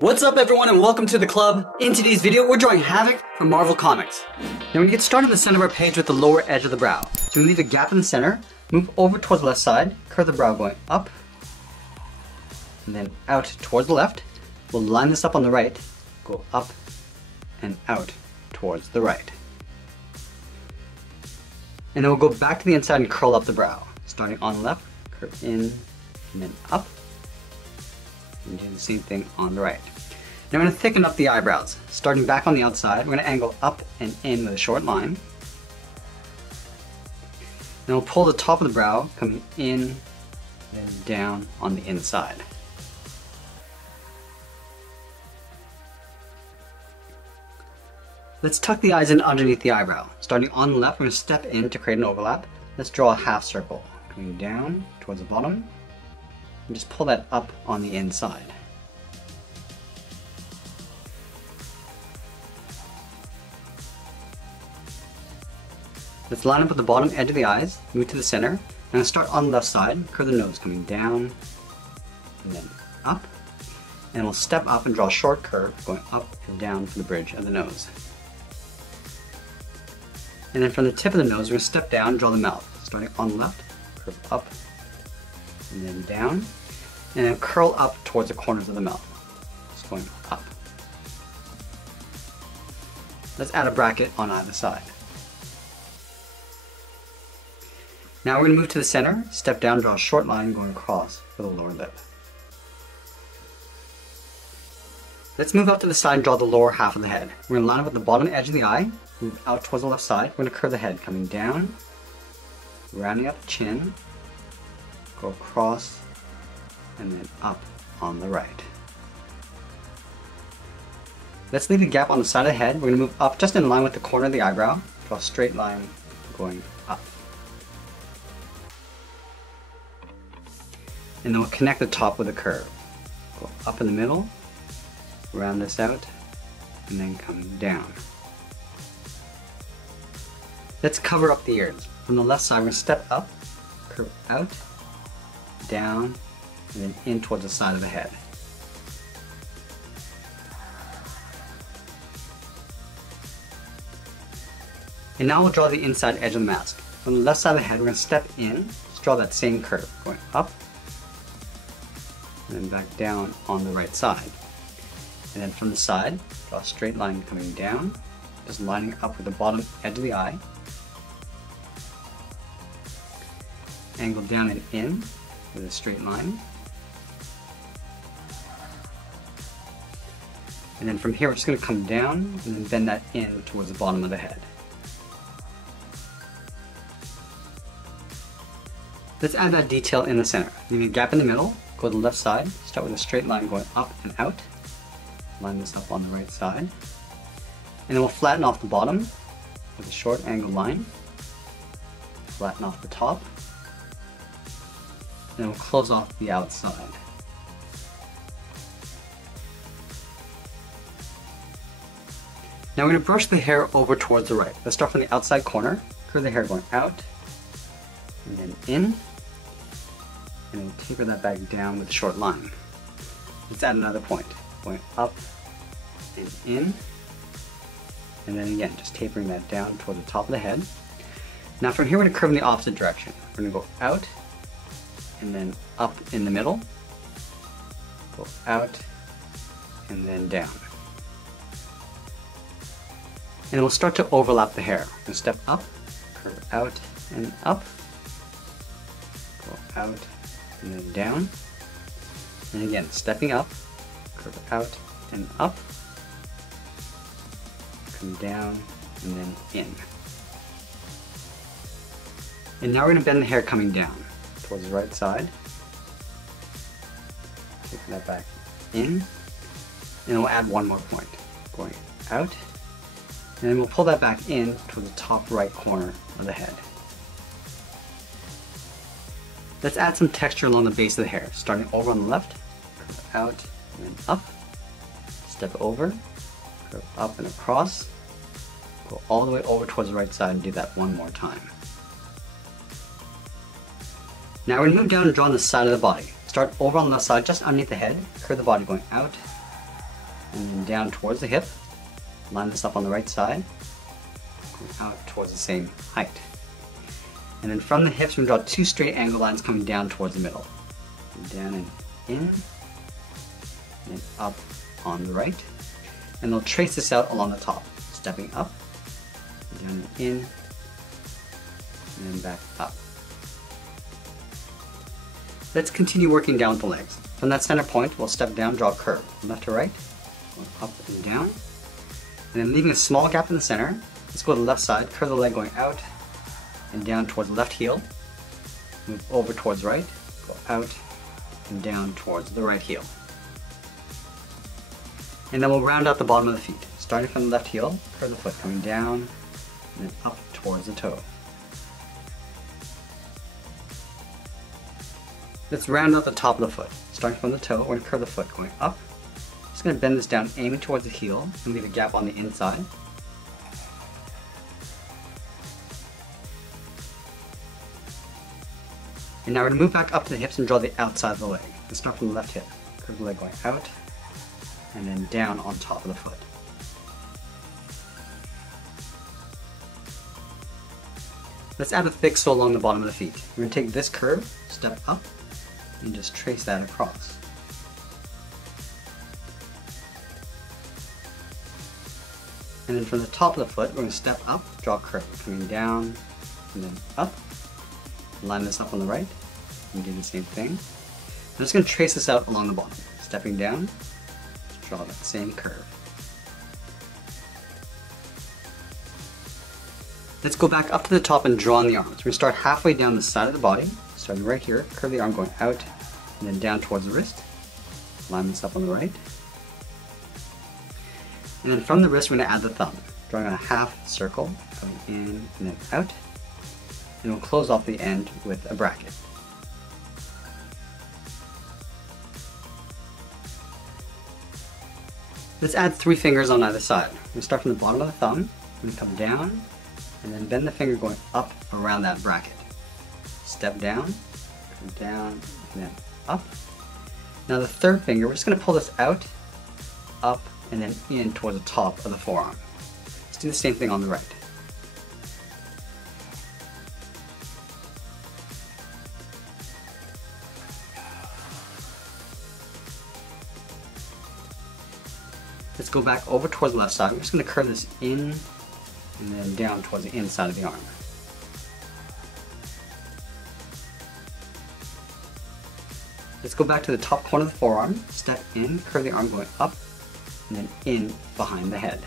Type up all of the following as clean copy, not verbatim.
What's up everyone and welcome to the club. In today's video, we're drawing Havok from Marvel Comics. Now we get started on the center of our page with the lower edge of the brow. So we leave a gap in the center, move over towards the left side, curve the brow going up, and then out towards the left. We'll line this up on the right, go up and out towards the right. And then we'll go back to the inside and curl up the brow. Starting on the left, curve in, and then up. And do the same thing on the right. Now we're going to thicken up the eyebrows. Starting back on the outside, we're going to angle up and in with a short line. Then we'll pull the top of the brow, coming in and down on the inside. Let's tuck the eyes in underneath the eyebrow. Starting on the left, we're going to step in to create an overlap. Let's draw a half circle, coming down towards the bottom. And just pull that up on the inside. Let's line up with the bottom edge of the eyes, move to the center. I'm going to start on the left side, curve the nose coming down, and then up. And we'll step up and draw a short curve going up and down from the bridge of the nose. And then from the tip of the nose, we're going to step down and draw the mouth. Starting on the left, curve up, and then down, and then curl up towards the corners of the mouth. Just going up. Let's add a bracket on either side. Now we're going to move to the center, step down, draw a short line going across for the lower lip. Let's move out to the side and draw the lower half of the head. We're going to line up with the bottom edge of the eye, move out towards the left side. We're going to curve the head coming down, rounding up the chin, go across, and then up on the right. Let's leave a gap on the side of the head. We're going to move up just in line with the corner of the eyebrow, draw a straight line going up. And then we'll connect the top with a curve. Go up in the middle, round this out, and then come down. Let's cover up the ears. From the left side, we're going to step up, curve out, down, and then in towards the side of the head. And now we'll draw the inside edge of the mask. From the left side of the head, we're going to step in, just draw that same curve, going up, and then back down on the right side. And then from the side, draw a straight line coming down, just lining up with the bottom edge of the eye. Angle down and in with a straight line. And then from here, we're just going to come down and then bend that in towards the bottom of the head. Let's add that detail in the center. Leaving a gap in the middle, go to the left side, start with a straight line going up and out. Line this up on the right side. And then we'll flatten off the bottom with a short angled line. Flatten off the top. And then we'll close off the outside. Now we're going to brush the hair over towards the right. Let's start from the outside corner, curve the hair going out, and then in, and we'll taper that back down with a short line. Let's add another point, going up and in, and then again, just tapering that down toward the top of the head. Now from here, we're going to curve in the opposite direction. We're going to go out, and then up in the middle, go out, and then down. And we'll start to overlap the hair. We're going to step up, curve out and up, go out and then down. And again, stepping up, curve out and up, come down and then in. And now we're going to bend the hair coming down towards the right side. Take that back in. And we'll add one more point, going out. And then we'll pull that back in to the top right corner of the head. Let's add some texture along the base of the hair, starting over on the left, curve out and then up, step over, curve up and across, go all the way over towards the right side and do that one more time. Now we're going to move down and draw on the side of the body. Start over on the left side, just underneath the head, curve the body going out and then down towards the hip. Line this up on the right side, going out towards the same height. And then from the hips, we draw 2 straight angle lines coming down towards the middle. Down and in, and up on the right. And they'll trace this out along the top, stepping up, down and in, and then back up. Let's continue working down with the legs. From that center point, we'll step down, draw a curve, from left to right, going up and down. And then leaving a small gap in the center, let's go to the left side, curve the leg going out and down towards the left heel, move over towards right, go out and down towards the right heel. And then we'll round out the bottom of the feet. Starting from the left heel, curve the foot coming down and then up towards the toe. Let's round out the top of the foot. Starting from the toe, we're going to curve the foot going up. Just going to bend this down, aiming towards the heel, and leave a gap on the inside. And now we're going to move back up to the hips and draw the outside of the leg. Let's start from the left hip. Curve the leg going out, and then down on top of the foot. Let's add a thick sole along the bottom of the feet. We're going to take this curve, step up, and just trace that across. And then from the top of the foot, we're going to step up, draw a curve, coming down, and then up. Line this up on the right, and do the same thing. I'm just going to trace this out along the bottom. Stepping down, draw that same curve. Let's go back up to the top and draw on the arms. We're going to start halfway down the side of the body, starting right here, curve the arm going out, and then down towards the wrist. Line this up on the right. And then from the wrist, we're going to add the thumb, drawing a half circle, going in and then out. And we'll close off the end with a bracket. Let's add 3 fingers on either side. We're going to start from the bottom of the thumb, we're going to come down, and then bend the finger going up around that bracket. Step down, come down, and then up. Now the third finger, we're just going to pull this out, up, and then in toward the top of the forearm. Let's do the same thing on the right. Let's go back over towards the left side. We're just going to curve this in and then down towards the inside of the arm. Let's go back to the top corner of the forearm, step in, curve the arm going up, and then in behind the head.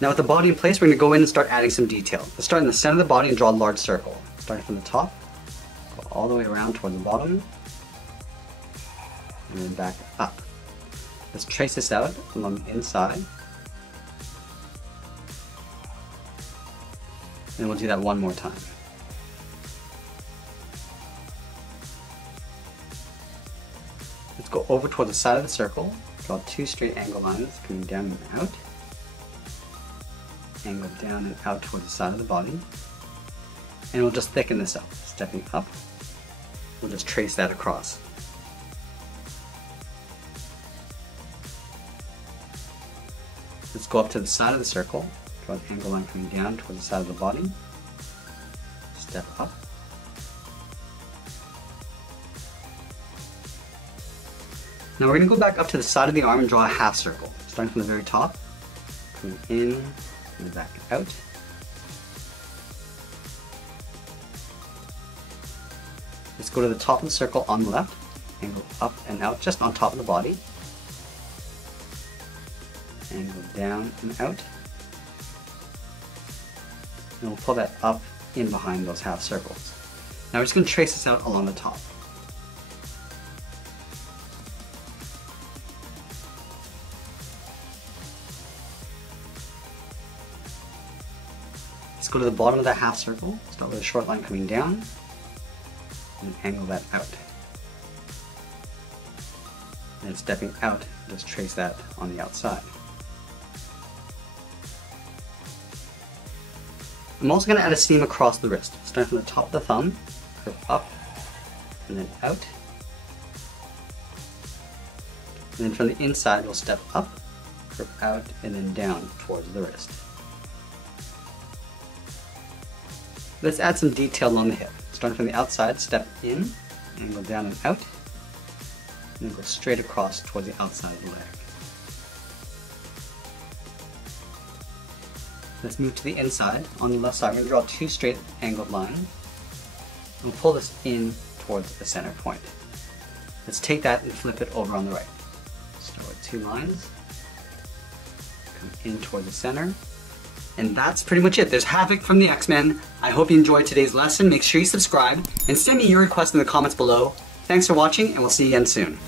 Now with the body in place, we're going to go in and start adding some detail. Let's start in the center of the body and draw a large circle. Starting from the top, go all the way around towards the bottom, and then back up. Let's trace this out along the inside. And we'll do that one more time. Let's go over toward the side of the circle, draw 2 straight angle lines coming down and out. Angle down and out toward the side of the body. And we'll just thicken this up. Stepping up, we'll just trace that across. Let's go up to the side of the circle, draw an angle line coming down towards the side of the body. Step up. Now we're going to go back up to the side of the arm and draw a half circle, starting from the very top, coming in and then back out. Let's go to the top of the circle on the left, angle up and out just on top of the body. Angle down and out. And we'll pull that up in behind those half circles. Now we're just going to trace this out along the top. Let's go to the bottom of that half circle, start with a short line coming down, and angle that out. And stepping out, just trace that on the outside. I'm also going to add a seam across the wrist, starting from the top of the thumb, curve up, and then out, And then from the inside, we'll step up, curve out, and then down towards the wrist. Let's add some detail along the hip. Starting from the outside, step in, and go down and out, and then go straight across towards the outside of the leg. Let's move to the inside. On the left side, we're going to draw two straight angled lines. We'll pull this in towards the center point. Let's take that and flip it over on the right. Start with two lines, come in towards the center, and that's pretty much it. There's Havok from the X-Men. I hope you enjoyed today's lesson. Make sure you subscribe and send me your requests in the comments below. Thanks for watching, and we'll see you again soon.